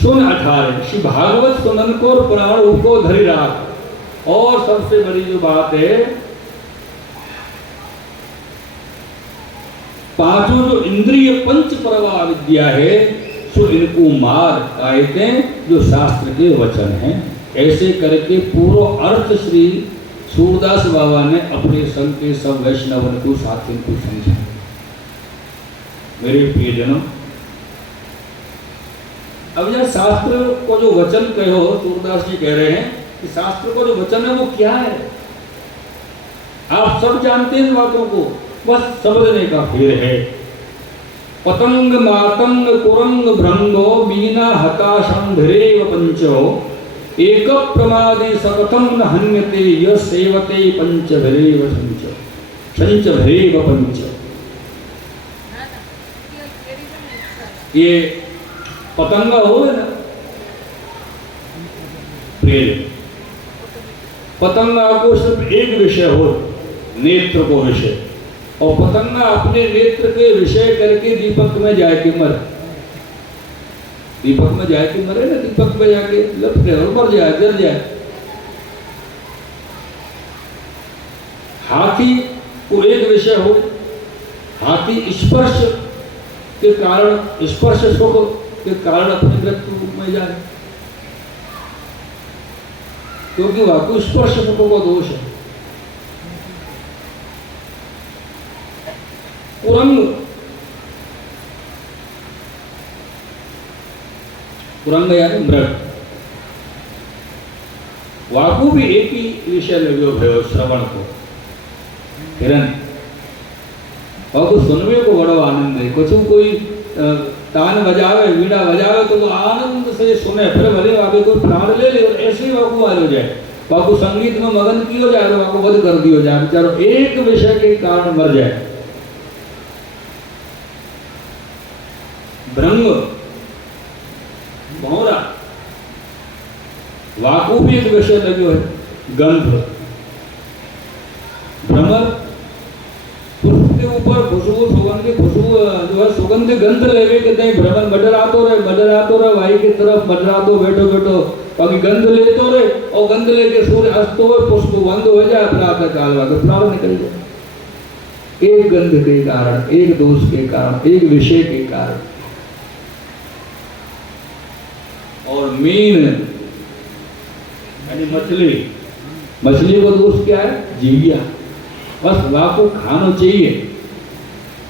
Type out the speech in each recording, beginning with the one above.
सुन 18 श्री भागवत सुनन को पुराण उनको धरी राख। और सबसे बड़ी जो बात है, पांचों जो इंद्रिय पंच प्रवाह विद्या है सो इनको मार कहते हैं जो शास्त्र के वचन हैं। ऐसे करके पूरा अर्थ श्री सूरदास बाबा ने अपने संग के सब वैष्णवन को साथियों को समझा। मेरे प्रियजनों, अब यह शास्त्र को जो वचन कहो, सूरदास जी कह रहे हैं कि शास्त्र को जो वचन है वो क्या है। आप सब जानते हैं इन बातों को, बस समझने का फेर है। पतंग मातंग कुरंग भ्रंगो मीना हताशं धरेव पंचो एक प्रमादे सकथम न हन्यते य सेवते पंच भरेव संच भरेव पंच। ये पतंगा हो ना, प्रेम पतंगा को सिर्फ एक विषय हो, नेत्र को विषय, और पतंगा अपने नेत्र के विषय करके दीपक में जाके मरे। दीपक में जाके मरे ना, दीपक में जाके लपटे और मर जाए, जल जाए। हाथी को एक विषय हो, हाथी स्पर्श के कारण, स्पर्श सुख के कारण अपने मृत्यु में जाए, क्योंकि वह को स्पर्श सुखों का दोष है। कुरंग, कुरंग यानी मृग, वाकु भी एक ही विषय लगे भयो श्रवण को, हिरण। और सुनने को बड़ो आनंद है। कुछ कोई तान बजावे, वीणा बजावे तो वो आनंद से सुने, फिर भले वाके कोई प्राण ले ले और ऐसे ही वाकु आ जाए, वाकु संगीत में मगन की हो जाए, वाकु बंद कर दी हो जाए, बेचारो एक विषय के कारण मर जाए। भ्रंग, भौरा, वाकु भी एक विषय लगे है। गंध, भ्रमर, पुष्प के ऊपर खुशबू, सुगंध की खुशबू जो है, सुगंध गंध लगे कि नहीं, भ्रमर मडरातो रहे भाई की तरफ, मडरातो बैठो बैठो, बाकी गंध लेतो रहे, और गंध लेके सूर्य अस्त हो, पुष्प बंद हो जाए, प्रातः काल वाके प्राण निकल जाए। एक गंध के कारण, एक दोष के कारण, एक विषय के कारण। और मीन यानी मछली, मछली को दोष क्या है? जीविया। बस वाको खाना चाहिए,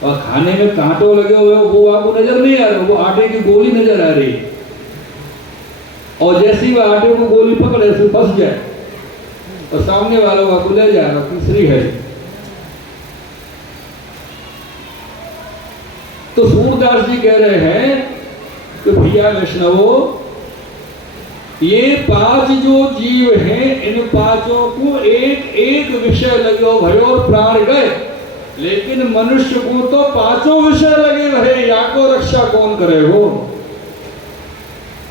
और खाने में कांटो लगे हुए वो आपको नजर नहीं आ रहा, वो आटे की गोली नजर आ रही, और जैसे ही वो आटे को गोली पकड़े से फंस जाए और सामने वालों को ले जाएगा। तीसरी है। तो सूरदास जी कह रहे हैं कि भैया वैष्णवो, ये पांच जो जीव हैं, इन पांचों को एक एक विषय लगे भयो और प्राण गए, लेकिन मनुष्य को तो पांचों विषय लगे रहे, या को रक्षा कौन करे हो।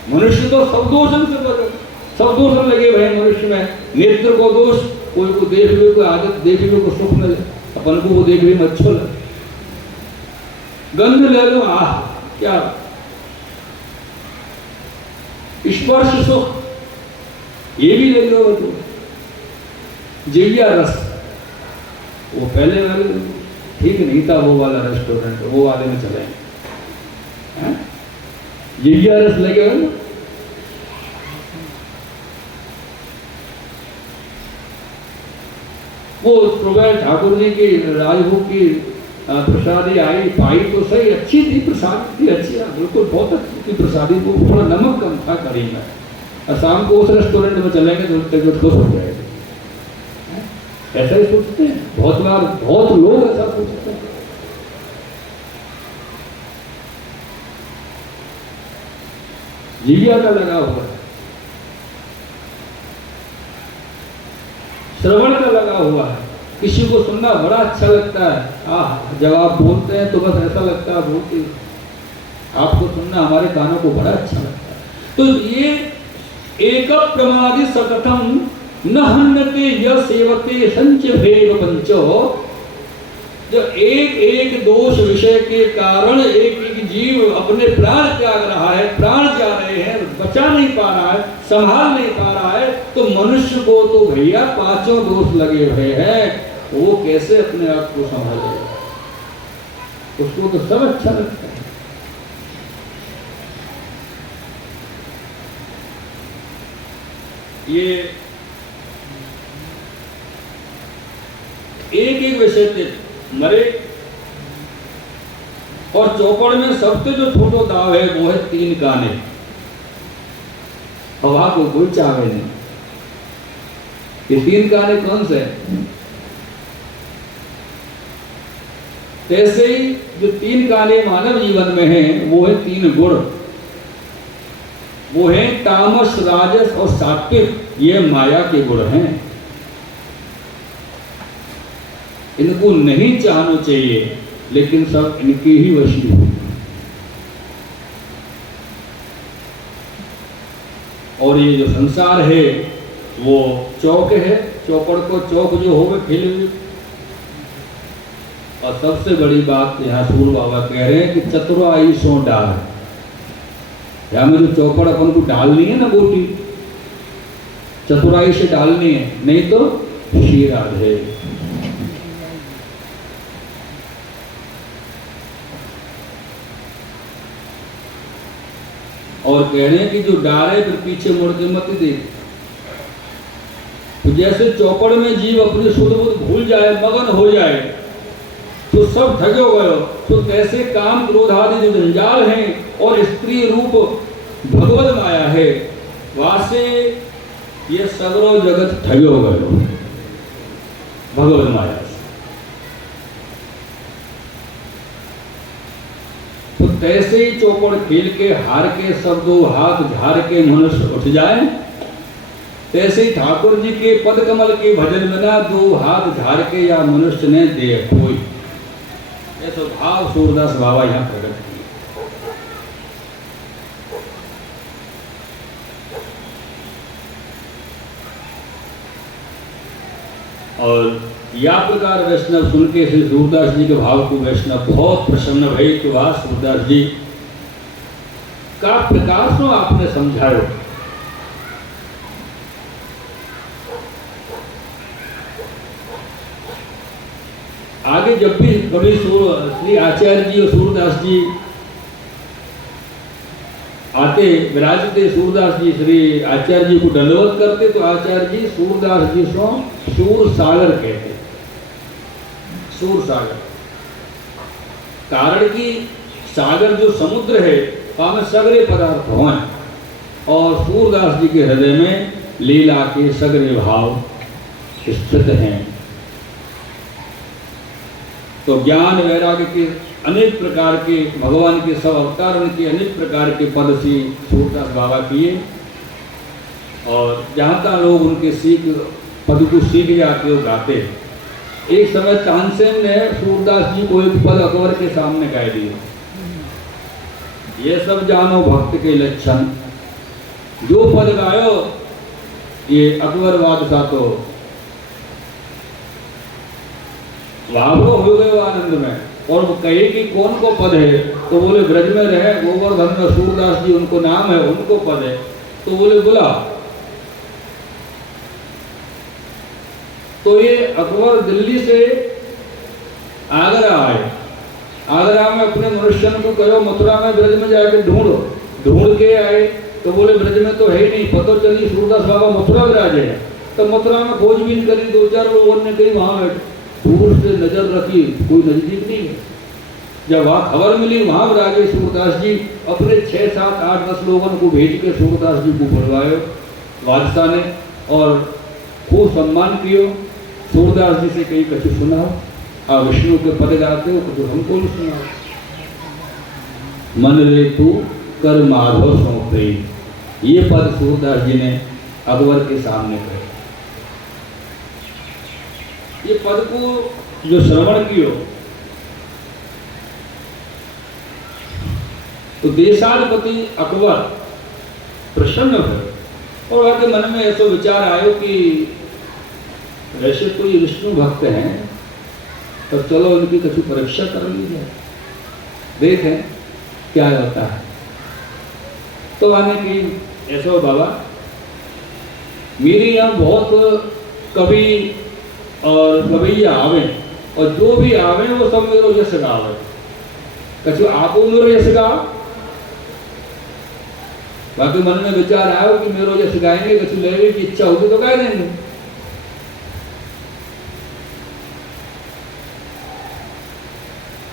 मनुष्य तो सब दोषन से लगे, सब दोषन लगे रहे मनुष्य में। नेत्र को दोष, कोई को देख हुए कोई आदत, देख हुए को सुख मिले, अपन को वो देख हुए में अच्छा लगे। गंध ले लो, आह क्या, स्पर्श सुख, ये भी ले लो। तो जिव्या रस, वो पहले वाले ठीक नहीं था, वो वाला रेस्टोरेंट, वो वाले में चले। जिव्या रस लगे हो ना, वो प्रभु ठाकुर जी की राजभोग की प्रसादी आई, पाई तो सही, अच्छी थी प्रसाद थी, अच्छी बिल्कुल बहुत अच्छी थी प्रसादी। वो थोड़ा नमक कम था करी में, और शाम को उस रेस्टोरेंट में चलेंगे तो तबियत खुश हो जाएगी। ऐसा ही सोचते हैं बहुत बार, बहुत लोग ऐसा सोचते हैं। जिव्या का लगा हुआ है, श्रवण का लगा हुआ है। किसी को सुनना बड़ा अच्छा लगता है, जब आप बोलते हैं तो बस ऐसा लगता है बोलते, आपको सुनना हमारे कानों को बड़ा अच्छा लगता है। तो ये एक प्रमादि सकथम न हन्यते य सेवते संच भेव पंचो, जो एक एक दोष विषय के कारण एक एक जीव अपने प्राण त्याग रहा है, प्राण जा रहे हैं, बचा नहीं पा रहा है, संभाल नहीं पा रहा है, तो मनुष्य को तो भैया पांचों दोष लगे हुए हैं, वो कैसे अपने आप को संभालेगा? उसको तो सब अच्छा लगता है। ये एक एक विषय थे मरे, और चौपड़ में सबसे जो छोटो दाव है वो है 3 काने। हवा को कोई चाहे नहीं। ये 3 काने कौन से? ऐसे ही जो 3 काने मानव जीवन में हैं वो है 3 गुण। वो है तामस, राजस और सात्विक। ये माया के गुण हैं। इनको नहीं चाहना चाहिए, लेकिन सब इनके ही वशी हो। और ये जो संसार है वो चौक है, चौपड़ को चौक जो हो गए फैले हुए। और सबसे बड़ी बात यहाँ सूर बाबा कह रहे हैं कि चतुराई सो डाल। यहाँ में जो चौपड़ अपन को डालनी है ना बोटी, चतुराई से डालनी है, नहीं तो शीराधे। और कह रहे हैं कि जो डाले फिर पीछे मुड़ के मत देख। तो जैसे चौपड़ में जीव अपनी शुद्ध बुद्ध भूल जाए, मगन हो जाए, तो सब ठगे हो गए। तो कैसे काम क्रोध आदि जो जंजाल हैं और स्त्री रूप भगवत माया है, वासे ये सगरो जगत ठगे हो गए भगवत माया से। तो तैसे ही चौपड़ खेल के हार के सब 2 हाथ झाड़ के मनुष्य उठ जाए, तैसे ही ठाकुर जी के पद कमल के भजन में ना 2 हाथ झाड़ के या मनुष्य ने दे कोई। ऐसा भाव सूरदास बाबा यहाँ प्रकट किए। और या प्रकार वैष्णव सुन के श्री सूरदास जी के भाव को वैष्णव बहुत प्रसन्न भई। तो आज सूरदास जी का प्रकार तो आपने समझायो। आगे जब भी कभी श्री आचार्य जी और सूरदास जी आते विराजते, सूरदास जी श्री आचार्य जी को दंडवत करते, तो आचार्य जी सूरदास जी को सूर सागर कहते। सूर सागर कारण कि सागर जो समुद्र है वहां में सगरे पदार्थ हों, और सूरदास जी के हृदय में लीला के सगरे भाव स्थित हैं। तो ज्ञान वैराग्य के अनेक प्रकार के, भगवान के सब अवतार के अनेक प्रकार के पद से सूरदास बाबा किए। और जहाँ तहाँ लोग उनके पद को सीख जाते हो गाते। एक समय तानसेन ने सूरदास जी को एक पद अकबर के सामने गाय दिया। ये सब जानो भक्त के लक्षण। जो पद गायो ये अकबर बादशाह तो वावड़ो हो गए आनंद में। और वो कहे कि कौन को पद है, तो बोले ब्रज में रहे गोवर्धन में सूरदास जी उनको नाम है, उनको पद है। तो बोले बुला। तो ये अकबर दिल्ली से आगरा आए। आगरा में अपने मनुष्य को कहो मथुरा में ब्रज में जाके ढूंढ के आए। तो बोले ब्रज में तो है ही नहीं, पता चली सूरदास बाबा मथुरा विराजे हैं। तो मथुरा में खोजबीन करी, 2-4 लोगों ने कही वहां दूर से नजर रखी, कोई नजदीक नहीं है। जब वहाँ खबर मिली वहाँ विराजे सूरदास जी, अपने 6, 7, 8, 10 लोगों को भेज के सूरदास जी को बुलवायो बादशाह ने, और खूब सम्मान कियो। सूरदास जी से कहीं कछु सुनाओ, आप विष्णु के पद गाते हो, कुछ हमको नहीं सुनाओ। मन रे तू कर माधव सौंपे, ये पद सूरदास जी ने अकबर के सामने कहे। ये पद को जो श्रवण कियो तो देशाधिपति अकबर प्रसन्न हुए, और उनके मन में ऐसा विचार आयो कि वैसे तो ये विष्णु भक्त हैं, तो चलो इनकी कुछ परीक्षा कर ली जाए, देखें क्या होता है। तो आने की ऐसा हो बाबा, मेरे यहाँ बहुत कवि और कवैया आवे, और जो भी आवे वो सब मेरो यश गावे। कछु आपो मेरो यश गाओ, बाकी मन में विचार आयो कि मेरो यश गाएंगे, कछु लेने की इच्छा होगी तो गा देंगे।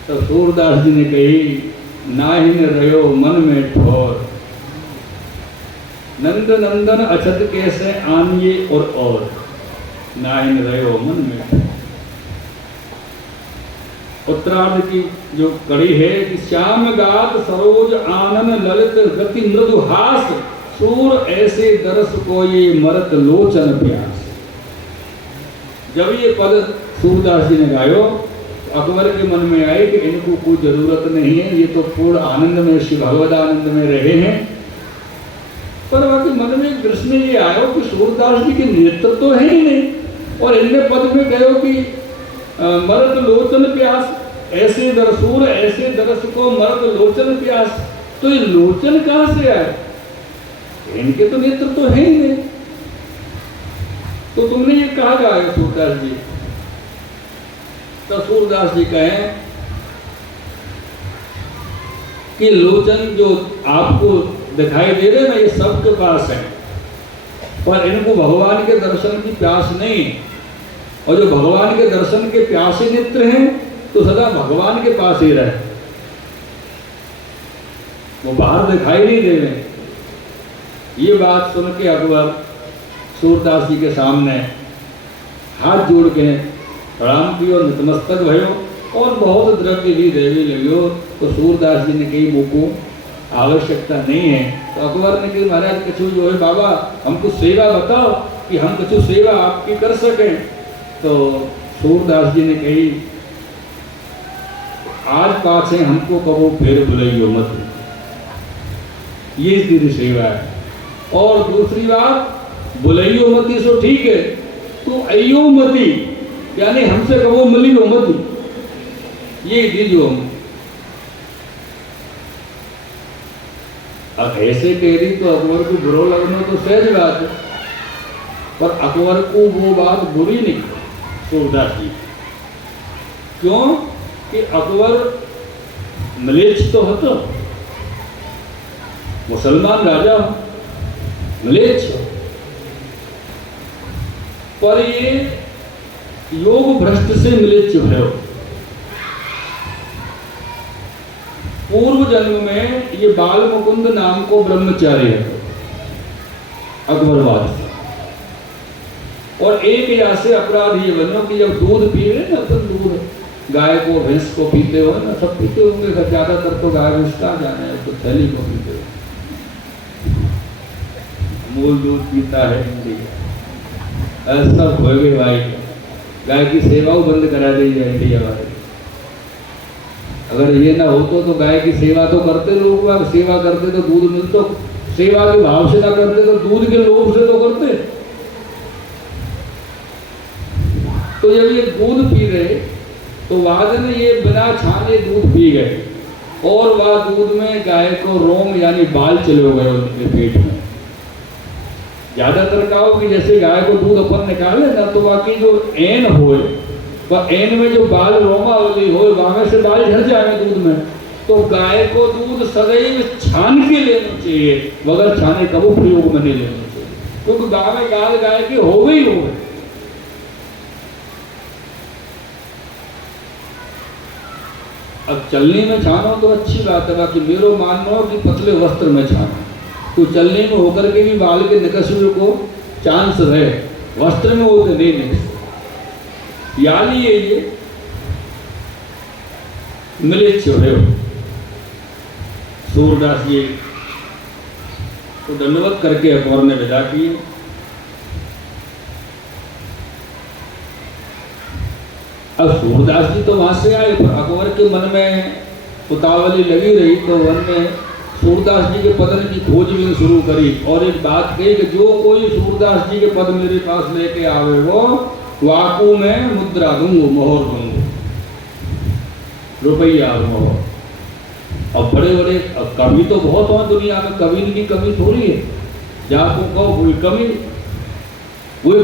तो सूरदास जी ने कही, नाहिन रयो मन में ठोर, नंद नंदन अछत कैसे आनिए और नाहिन रयो मन में। उत्तरार्ध की जो कड़ी है कि श्याम गात सरोज आनन ललित गति मृदु हास, सूर ऐसे दरस को ये मरत लोचन प्यास। जब ये पद सूरदास जी ने गायो, अकबर के मन में आए कि इनको कोई जरूरत नहीं है, ये तो पूर्ण आनंद में, श्री भगवद आनंद में रहे हैं। पर बाकी मन में दृष्टि में ये आयो कि सूरदास जी के नेतृत्व तो है ही नहीं, और इनने पद में कहो कि मरद लोचन प्यास, ऐसे दरसूर ऐसे दरस को मरद लोचन प्यास। तो ये लोचन कहां से आए? इनके तो नेत्र तो है ही नहीं। तो तुमने ये कहा जाएगा सूरदास जी? तो सूरदास जी कहें कि लोचन जो आपको दिखाई दे रहे हैं ये सबके पास है, पर इनको भगवान के दर्शन की प्यास नहीं है। और जो भगवान के दर्शन के प्यासे नेत्र हैं तो सदा भगवान के पास ही रहे, वो बाहर दिखाई नहीं दे रहे। ये बात सुन के अकबर सूरदास जी के सामने हाथ जोड़ के प्रणाम किया और नतमस्तक भयो और बहुत द्रव्य भी देवी लगियो। तो सूरदास जी ने कही मुको आवश्यकता नहीं है। तो अकबर ने कही महाराज कछु जो है बाबा हमको सेवा बताओ कि हम कछु सेवा आपकी कर सकें। तो सूरदास जी ने कही आज पाछे हमको कबो फिर बुलाइयो मत, ये तेरी सेवा है। और दूसरी बात बुलाइयो मती सो ठीक है, तो अयो मती यानी हमसे कबो मिलियो मती, ये दीजियो हम। अब ऐसे कह रही तो अकबर को बुरा लगना तो सहज बात है, पर अकबर को वो बात बुरी नहीं सूरदास जी। क्यों कि अकबर मलेच्छ तो હતો, मुसलमान राजा हो, मलेच्छ हो, पर ये योग भ्रष्ट से मलेच्छ भयो। पूर्व जन्म में ये बाल मुकुंद नाम को ब्रह्मचारी है अकबरवाद, और एक ऐसे अपराध ये बनो कि जब दूध पी रहे ना, तो दूध गाय को भैंस को पीते हो ना, सब पीते होंगे, ज्यादातर तो गाय भैंस का जाना है तो थैली को पीते हो, अमूल दूध पीता है हिंदी, ऐसा हो गए भाई। गाय की सेवा बंद करा दी जाएगी हमारे। अगर ये ना होतो तो गाय की सेवा तो करते लोग, सेवा करते तो दूध मिलता, सेवा के भाव से ना करते तो दूध के लोभ से तो करते। तो जब ये दूध पी रहे तो बाद में ये बिना छाने दूध पी गए, और वह दूध में गाय को रोम यानी बाल चले गए उनके पेट में। ज्यादातर कहो कि जैसे गाय को दूध अपन निकाले ना, तो बाकी जो एन होए, वह एन में जो बाल रोमावली हो, वहां से बाल झड़ जाए दूध में। तो गाय को दूध सदैव छान के लेना चाहिए, बगैर छाने कबो प्रयोग में नहीं लेना चाहिए, क्योंकि गाय की हो गई हो गई। अब चलने में छानो तो अच्छी बात है, बाकी मेरो मानना कि पतले वस्त्र में छानो, तो चलने में होकर के भी बाल के निकसने को चांस रहे, वस्त्र में होते नहीं निकस। यानी ये मलेच्छ हो सूरदास जी तो दंडवत करके अकबर ने विदा की। अब सूरदास जी तो वहां से आए, पर अकबर के मन में उतावली लगी रही, तो वन में सूरदास जी के पद की खोजबीन शुरू करी, और एक बात कही कि जो कोई सूरदास जी के पद मेरे पास लेके आवे वो वाकू में मुद्रा दूंगो, मोहर दूंगो, रुपया मोहर। अब बड़े बड़े कवि तो बहुत हो दुनिया में, कवि की कमी थोड़ी है, जाको कहो वही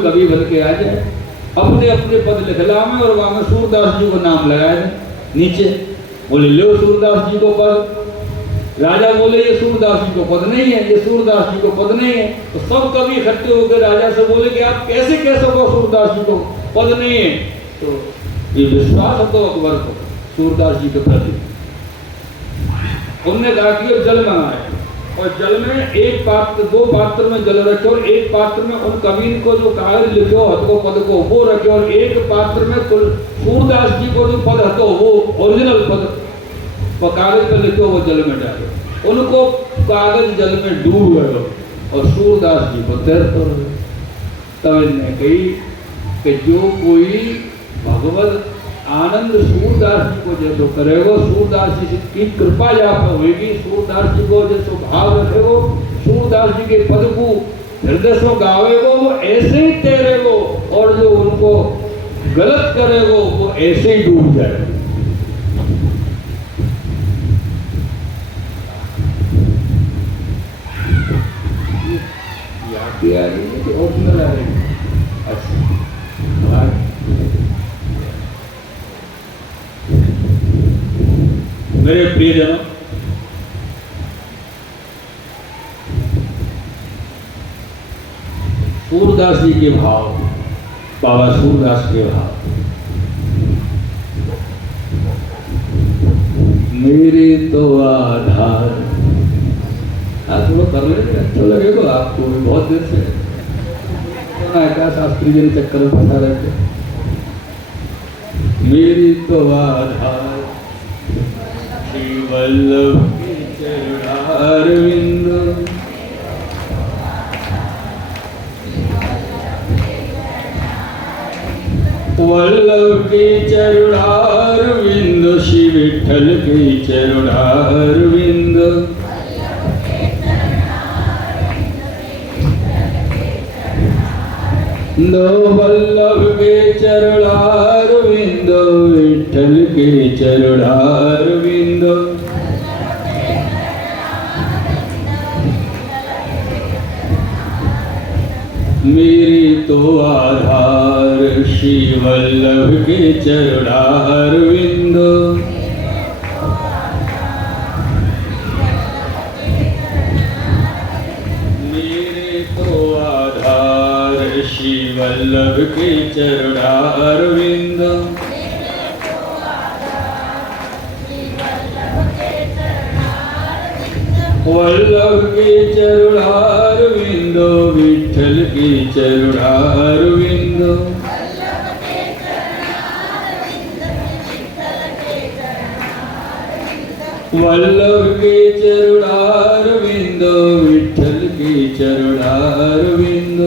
कवि बन के आ जाए, अपने अपने पद लिखला में और वहां में सूरदास जी को नाम लगाया जाए नीचे। बोले लो सूरदास जी को पद। राजा बोले ये सूरदास जी को पद नहीं है, ये सूरदास जी को पद नहीं है। तो सब कवि इकट्ठे होकर राजा से बोले कि आप कैसे कह सको सूरदास जी को पद नहीं है। तो ये विश्वास हो तो अकबर को सूरदास जी के प्रति। उन्होंने कहा कि अब जल मंगाए और जल में एक पात्र, दो पात्र में जल रखे और एक पात्र में उन कवि को जो कागज लिखो हतो पद को वो रखे और एक पात्र में सूरदास जी को जो पद हतो वो ओरिजिनल पद कागज पर लिखो वो जल में डालो। उनको कागज जल में डूब गए और सूरदास जी को तैरते रहे। तब इन्हें कही कि जो कोई भगवत आनंद सूरदास जी को जैसो करेगो, सूरदास जी की कृपा जा पर होगी, सूरदास जी को जैसो भाव रखेगो, सूरदास जी के पद को हृदय से गावेगो वो ऐसे ही तैरेगो और जो उनको गलत करेगो वो ऐसे ही डूब जाएगा। याद आ रही है कि ओरिजिनल आ रही है? अच्छा मेरे प्रियजनों, सूरदास जी के भाव, बाबा सूरदास के भाव, मेरे तो आधार, आप थोड़ा कर लेंगे अच्छा लगेगा आपको भी। बहुत देर से क्या शास्त्री जी ने चक्कर में फंसा रहे थे। मेरी तो आधार श्री वल्लभ के चरणारविंद, वल्लभ के चरणारविंद, श्री विठ्ठल के चरणारविंद, दो वल्लभ के चरणारविंद, विठ्ठल के चरणारविंद, मेरी तो आधार श्री वल्लभ के चरणारविंद, मेरे तो आधार श्री वल्लभ के चरणारविंद, वल्लभ के चरणारविंद, विठ्ठल के चरणारविंद, वल्लभ के चरणारविंद, विठ्ठल के चरणारविंद,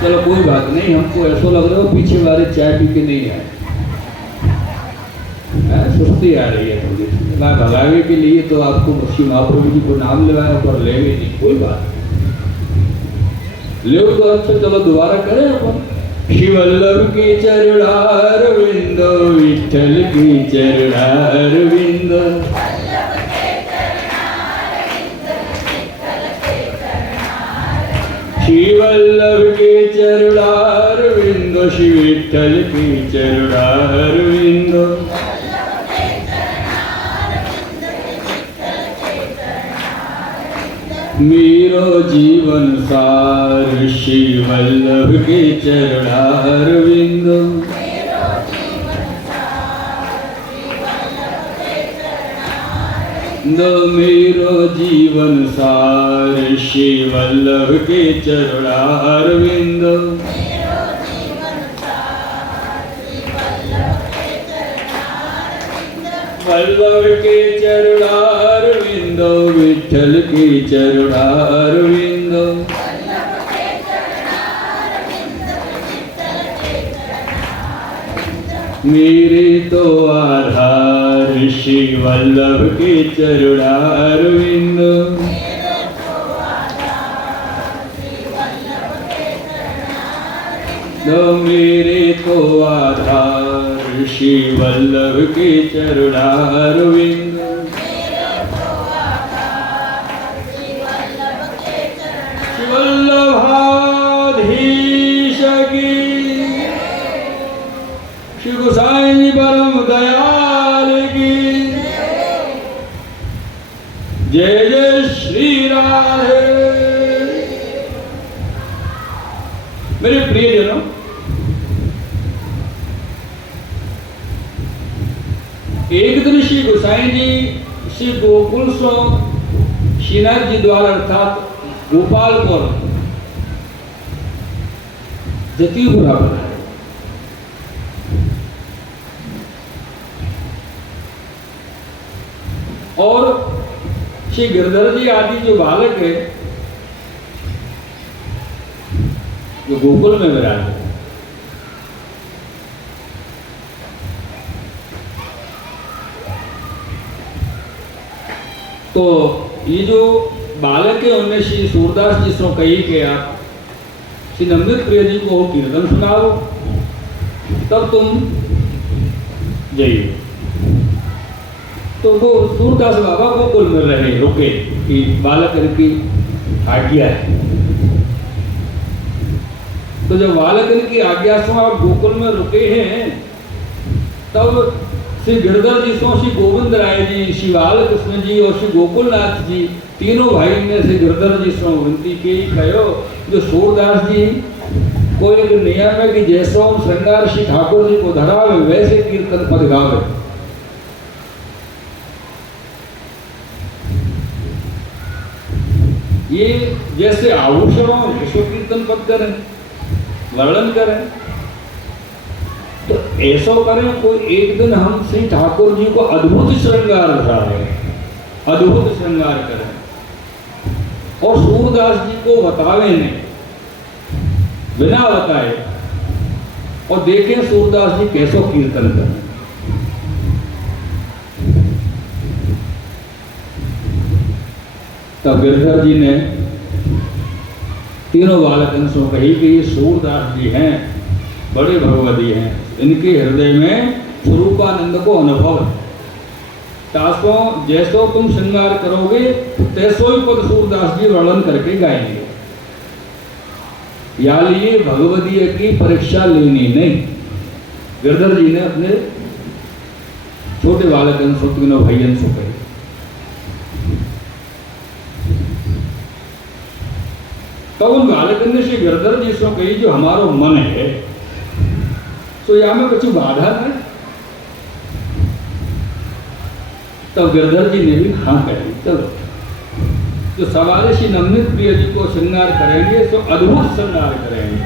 चलो कोई बात नहीं, हमको ऐसा लग रहा है पीछे वाले चाय पी के नहीं आए, सुस्ती आ रही है थोड़ी सी। मैं भगावे के लिए तो आपको श्री महाप्रभु जी को नाम लगाया पर लेंगे नहीं, कोई बात ले तो अच्छा। चलो दोबारा करें अपन। श्री वल्लभ के चरणारविंद, विठ्ठल के चरणारविंद, श्री वल्लभ के चरणारविंद, श्री विठ्ठल के चरणारविंद, मेरो जीवन सार श्री वल्लभ के चरणारविंद, मेरो जीवन सार श्री वल्लभ के चरणारविंद, वल्लभ के चरणारविंद, विठ्ठल के चरणारविंद, मेरे तो आधार श्री वल्लभ के चरणारविंद, मेरे तो आधार श्री वल्लभ के चरणारविंद, गोसाई जी परम दयाल की जय जय श्री राधे। मेरे प्रियजनों, एक दिन श्री गोसाई जी श्री गोकुल सो श्रीनाथ जी द्वारा अर्थात गोपालपुर जतीपुरा बनाए। और श्री गिरधर जी आदि जो बालक है जो गोकुल में विराजे, तो ये जो बालक है उनमें श्री सूरदास जी से कही कि आप श्री नंदित प्रिय जी को कीर्तन सुनाओ, तब तुम जाइए। तो वो सूरदास बाबा गोकुल में रहे, रुके कि बालक की आज्ञा है। तो जब बालक की आज्ञा से आप गोकुल में रुके हैं, तब श्री गिरधर जी सो श्री गोविंद राय जी, श्री बालकृष्ण जी और श्री गोकुलनाथ जी तीनों भाई ने श्री गिरधर जी सो विनती की, कहो जो सूरदास जी को एक नियम है कि जैसो हम श्रृंगार श्री ठाकुर जी को धरावे वैसे कीर्तन पद गावे। ये जैसे आभूषणों विश्व कीर्तन पद करें, वर्णन करें, तो ऐसा करें कोई एक दिन हम श्री ठाकुर जी को अद्भुत श्रृंगार धराए, अद्भुत श्रृंगार करें और सूरदास जी को बतावे नहीं, बिना बताए, और देखें सूरदास जी कैसो कीर्तन करें। तब गिरधर जी ने तीनों बालकन से कही कि ये सूरदास जी हैं, बड़े भगवती हैं, इनके हृदय में स्वरूपानंद को अनुभव है। तासो जैसो तुम श्रृंगार करोगे तैसो ही पद सूरदास जी वर्णन करके गाएंगे। या लिए भगवतीय की परीक्षा लेनी नहीं। गिरधर जी ने अपने छोटे बालकन से तीनों भाइयों से कही। तब उन बालकन ने श्री गिरधर जी से कही जो हमारो मन है तो या में कुछ बाधा है। तब गिरधर जी ने भी हाँ कही, चलो जो सवारे श्री नवनीत प्रिय जी को श्रृंगार करेंगे तो अद्भुत श्रृंगार करेंगे।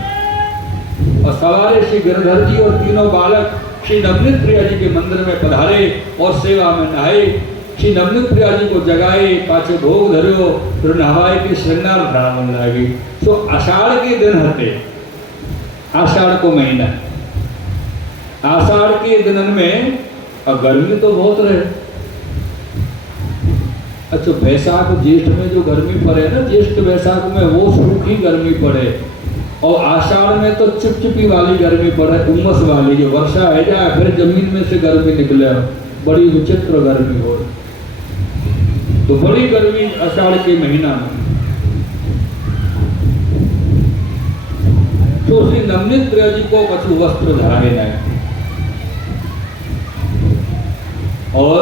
और सवारे श्री गिरधर जी और तीनों बालक श्री नवनीत प्रिय जी के मंदिर में पधारे और सेवा में नहाए। श्री नवनीत प्रिय जी को जगाए, पाछे भोग धरो, फिर नहवाए के श्रृंगार धारण लगी। तो आषाढ़ के दिन हते, आषाढ़ को महीना, आषाढ़ के दिनन में और गर्मी तो बहुत रहे। अच्छा, बैसाख ज्येष्ठ में जो गर्मी पड़े ना, ज्येष्ठ बैसाख में वो सूखी गर्मी पड़े, और आषाढ़ में तो चिपचिपी वाली गर्मी पड़े, उमस वाली, जो वर्षा है जाए फिर जमीन में से गर्मी निकले, बड़ी विचित्र गर्मी हो। तो बड़ी गर्मी आषाढ़ के महीना में। तो श्री नवनीत प्रिय जी को कछु वस्त्र धारे नहीं, और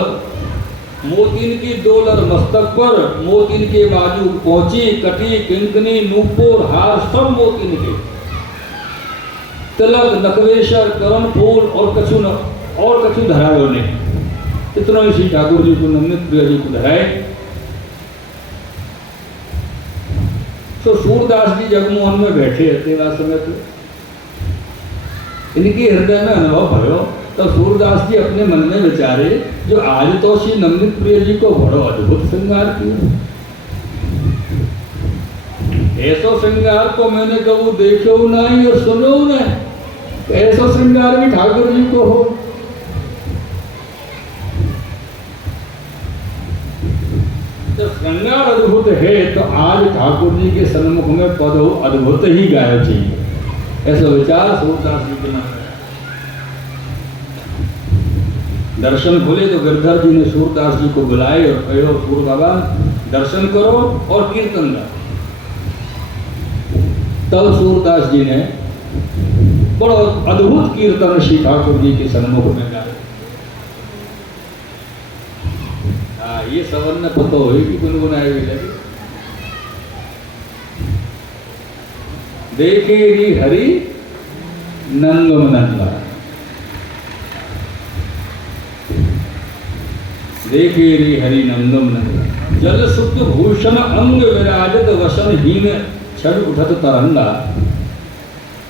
मोतीन की डोलर मस्तक पर, मोतीन के बाजू पहुंची, कटी, किंकनी, नूपुर, हार सब मोतीन के, तिलक, नकवेशर, करण फूल और कछु धरायो नहीं। इतना ही श्री ठाकुर जी को नवनीत प्रिय जी को धराए। तो सूरदास जी जगमोहन में बैठे रहते ना समय पे, इनके हृदय में अनुभव भयो। तो सूरदास जी अपने मन में विचारे जो आज तो श्री नवनीत प्रिय जी को बड़ो अद्भुत श्रृंगार किया, ऐसा श्रृंगार तो मैंने कबू देखो नहीं और सुनो नहीं, ऐसा श्रृंगार भी ठाकुर जी को हो। तो श्रृंगार अद्भुत है तो आज ठाकुर जी के सन्मुख में पद हो अद्भुत ही गाया चाहिए, ऐसा विचार सूरदास जी के नाम। दर्शन खुले तो गिरधर जी ने सूरदास जी को बुलाए और कहो सूर बाबा दर्शन करो और कीर्तन गाओ। तब सूरदास जी ने बड़ा अद्भुत कीर्तन श्री ठाकुर जी के सन्मुख में गाए। हाँ, ये सवर्ण पतो हो कि गुनगुनाए भी लगे। देखे री हरि नंगम नंगा, देखे री हरि नंगम नंगा, जल सुप्त भूषण अंग विराजत वसन हीन छड़ उठत तरंगा,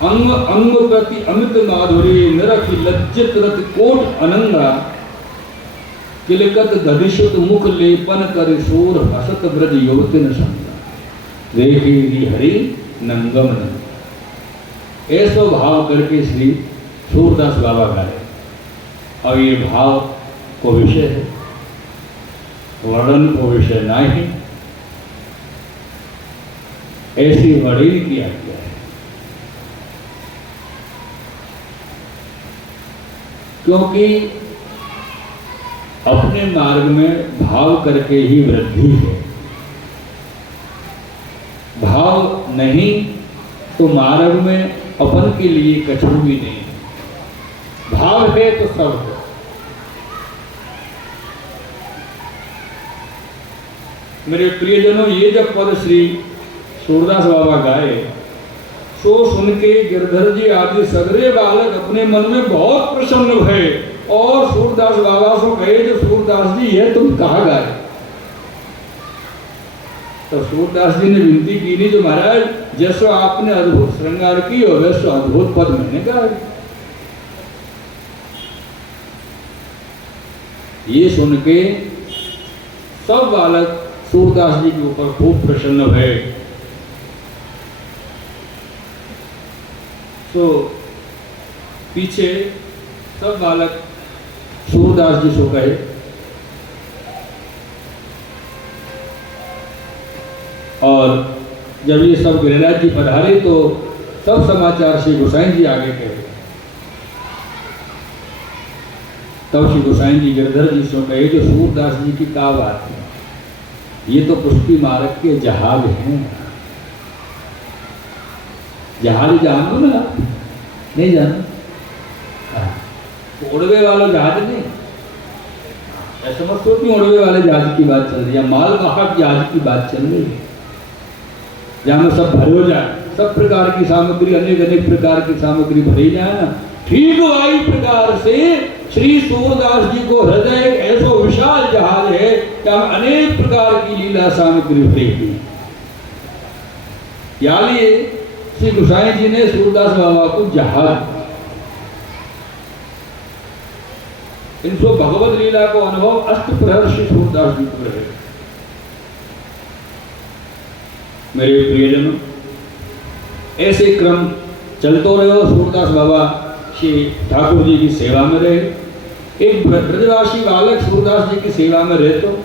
अंग अंग प्रति अमित माधुरी निरखि लज्जित रति कोट अनंगा, किलकत दधिशुत मुख लेपन कर शोर हसत ब्रज युवतिन संगा, देखे री हरि नंगम नंगा। ऐसा भाव करके श्री सूरदास बाबा गाए। और ये भाव को विषय है, वर्णन को विषय नहीं, ऐसी वर्णन किया गया है। क्योंकि अपने मार्ग में भाव करके ही वृद्धि है। भाव नहीं तो मार्ग में अपन के लिए कछु भी नहीं। भाव है तो सब है। मेरे प्रियजनों, ये जब पद श्री सूरदास बाबा गाए, सो सुन के गिरधर जी आदि सगरे बालक अपने मन में बहुत प्रसन्न भये और सूरदास बाबा से कहे, जो सूरदास जी ये तुम कहाँ गाए? तो सूरदास जी ने विनती की नहीं, जो महाराज जैसा आपने अद्भुत श्रृंगार की और वैसा अद्भुत पद मैंने गाया। ये सुन के सब बालक सूरदास जी के ऊपर खूब प्रसन्न भये। तो पीछे सब बालक सूरदास जी से कहे, और जब ये सब गिरिराज जी पधारे तो सब समाचार श्री गोसाई जी आगे कहे। तब श्री गोसाई जी गिरधर जी से कहे, जो सूरदास जी की क्या बात है, ये तो पुष्टि मार्ग के जहाज हैं। जहाज जानो ना? नहीं जानो? तो उड़वे वाला जहाज नहीं, ऐसा मत सोचिए उड़वे वाले जहाज की बात चल रही है, माल वाहक जहाज की बात चल रही है, जहाँ में सब भरे हो जाए, सब प्रकार की सामग्री, अनेक अनेक प्रकार की सामग्री भरी जाए ना। ठीक वही प्रकार से श्री सूरदास जी को हृदय ऐसा विशाल जहाज है कि हम अनेक प्रकार की लीला सामग्री भरेगी। क्या लिए श्री गोसाई जी ने सूरदास बाबा को जहाज, इनको भगवत लीला को अनुभव अष्टप्रहर श्री सूरदास जी को रहे। मेरे प्रियजनों, ऐसे क्रम चलते रहे। सूरदास बाबा श्री ठाकुर जी की सेवा में रहे। एक ब्रजवासी बालक सूरदास जी की सेवा में रहे, तो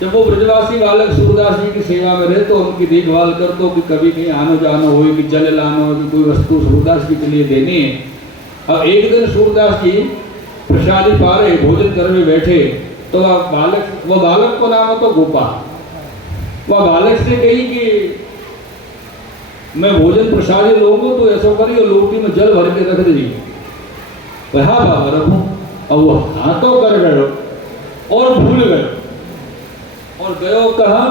जब वो ब्रजवासी बालक सूरदास जी की सेवा में रहे तो उनकी देखभाल कर, तो कि कभी कहीं आनो जानो हो, कि जल लानो हो, कि कोई वस्तु सूरदास जी के लिए देनी है। अब एक दिन सूरदास जी प्रसादी पा रहे, भोजन करने बैठे, तो वो बालक को नाम हो तो गोपाल, वह बालक से कही कि मैं भोजन प्रसादी लोगों तो ऐसा करिए, लोटी में जल भर के रख दीजिए। हाँ बाबा रखूं। अब वो हाथों कर गए और भूल गए, और गयो कहा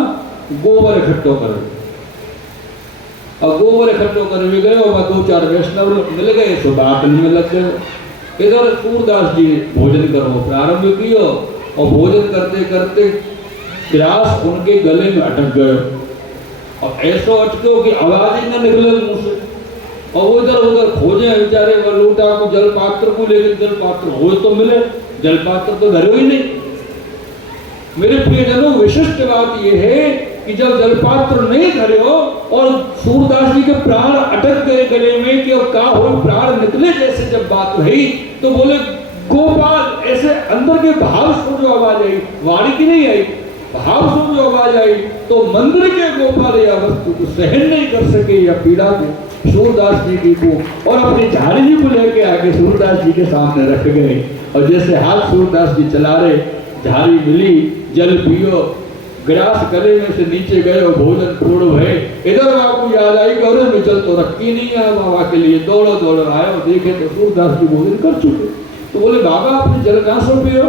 गोबर इकट्ठो कर। अब गोबर इकट्ठो कर भी गए, और दो चार वैष्णव मिल गए, तो बात नहीं में लग गए। इधर सूरदास जी भोजन करो प्रारंभ कियो, और भोजन करते करते प्यास उनके गले में अटक गए, और ऐसा अटको कि आवाज ही न निकले मुंह से। और वो इधर उधर खोजे बेचारे, वो लोटा को जल पात्र को, लेकिन जल पात्र हो तो मिले, जल पात्र तो धरे ही नहीं। मेरे प्रियजनों, विशिष्ट बात यह है कि जब जल पात्र नहीं धरे हो और सूरदास जी के प्राण अटक गए गले में, कि अब का हो प्राण निकले जैसे जब बात हुई, तो बोले गोपाल, ऐसे अंदर के भाव से जो आवाज आई, वाणी की नहीं आई, भाव से जो आवाज आई, तो मंदिर के गोपाल या वस्तु को सहन नहीं कर सके या पीड़ा को सूरदास जी की को, और अपनी झाड़ी जी को लेके आके सूरदास जी के सामने रख गए। और जैसे हाथ सूरदास जी चला रहे, झाड़ी मिली, जल पियो, गिलास गले में से नीचे गए और भोजन पूर्ण भये। इधर बापू याद आई कि अरे मिचल तो रखी नहीं है बाबा के लिए। दौड़ो दौड़ो आए और देखे तो सूरदास जी भोजन कर चुके। तो बोले बाबा आपने जल कहाँ से पियो?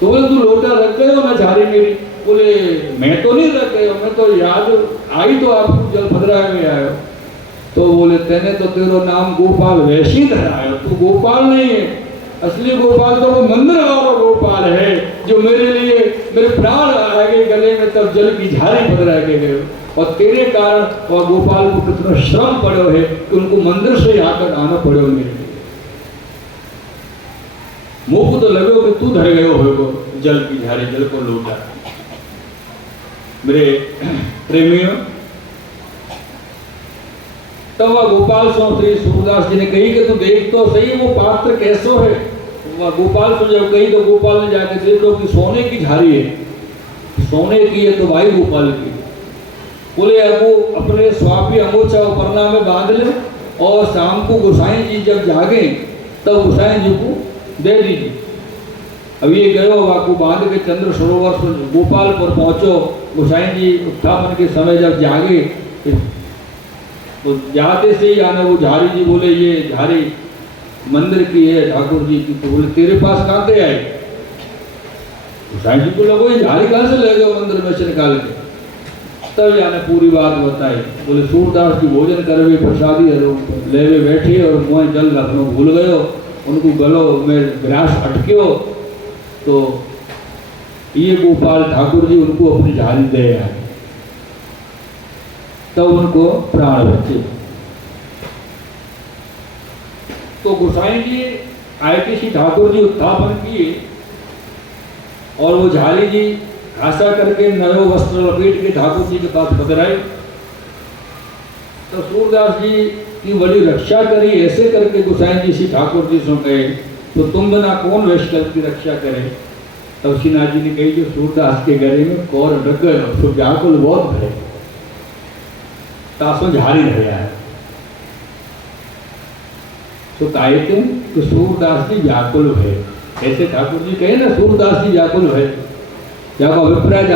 तो बोले तू लोटा रख गए हो ना झारी मेरी। बोले मैं तो नहीं रख गए, मैं तो याद आई तो आपको जल भद्रा में आयो। तो बोले तेने तो तेरो नाम गोपाल वैसी धरायो, तू गोपाल नहीं है। असली गोपाल तो वो मंदिर वाला गोपाल है जो मेरे लिए मेरे प्राण आगे गले में तब जल की झारी भद्रा के गए। और तेरे कारण वह गोपाल को कितना श्रम पड़ो है कि उनको मंदिर से आकर आना पड़ो मेरे लिए। मुंह को तो लगो कि तू धर गयो हो जल की झारी, जल को लूटा। मेरे प्रेमियों, तब वह गोपाल सो श्री सूरदास जी ने कही कि तू देख तो सही वो पात्र कैसो है। वह गोपाल सो जब कही तो गोपाल ने जाके देखो कि सोने की झारी है, सोने की है तो भाई गोपाल की। बोले अब वो अपने स्वापी अंगोछा परना में बांध ले और शाम को गोसाई जी जब जागे तब गोसाई जी को दे दीजिए। अब ये गयो वाकू बांध के चंद्र सरोवर गोपाल पर पहुंचो। गोसाई जी उत्थापन के समय जब जागे तो जाते से ही आने वो झारी जी बोले ये झारी मंदिर की है ठाकुर जी की। तो बोले तेरे पास कहाँ से आए? गोसाई जी को लगो ये झारी कहाँ से ले गए मंदिर में से निकाल के। तब जाने पूरी बात बताई। बोले सूरदास जी भोजन करवे प्रसादी लेवे बैठे और मुँह जल रखनो भूल गयो, उनको गलो में ग्रास अटक्यो। तो ये गोपाल ठाकुर जी उनको अपनी झारी दे आए, तब उनको प्राण बचे। तो गोसाई जी आए थे श्री ठाकुर जी उत्थापन किए और वो झारी जी आशा करके नयो वस्त्र लपेट के ठाकुर जी के पास पधराए। तो सूरदास जी की बड़ी रक्षा करी। ऐसे करके गोसाई जी श्री ठाकुर जी से कहे तो तुम बिना कौन वैष्णव की रक्षा करे। तब श्रीनाथ जी ने कही जो सूरदास के गले में कौर डग गए तो व्याकुल बहुत भरे तासो झारी रहा है। तो कहे थे तो सूरदास जी व्याकुल है। ऐसे ठाकुर जी कहे ना सूरदास जी व्याकुल है, या अभिप्राय